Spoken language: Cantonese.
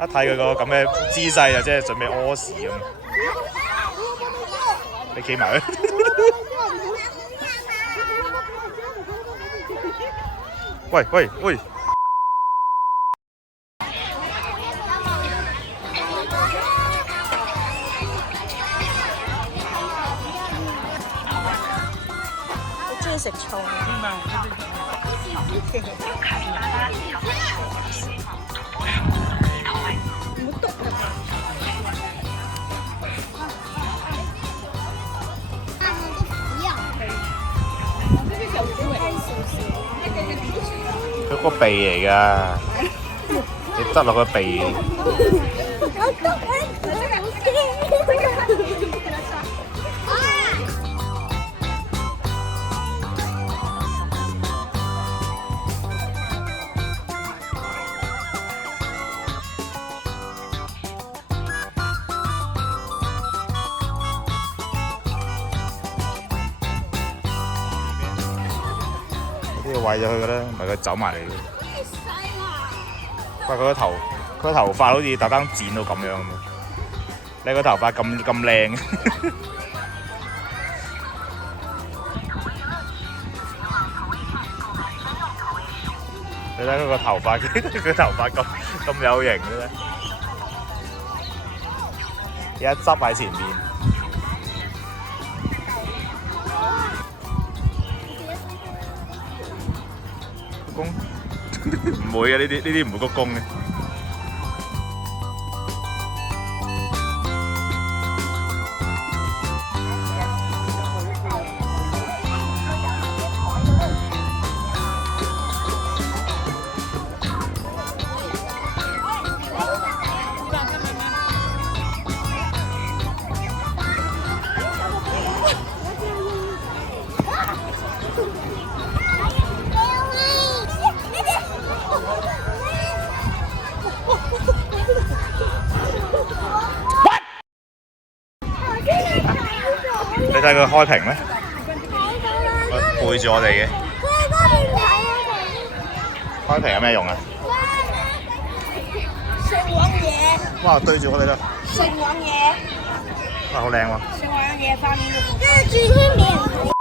一睇佢個咁嘅姿勢就即係準備屙屎咁。你企埋去。喂喂喂！好中意食蟲。佢個鼻嚟㗎，你執落個鼻。呢個餵咗佢嘅咧，唔係佢走埋嚟嘅。喂，佢個頭髮好似特登剪到咁樣咁。你個頭髮咁靚。你睇佢個頭髮，佢頭髮咁有型嘅咧。有一執喺前面。鞠躬唔會嘅，呢啲唔會鞠躬嘅。你睇佢開屏咩？背住我哋嘅。開屏有咩用啊？食黃嘢。哇！對住我哋啦。食黃嘢。哇！好靚喎。食黃嘢發面。跟住天面。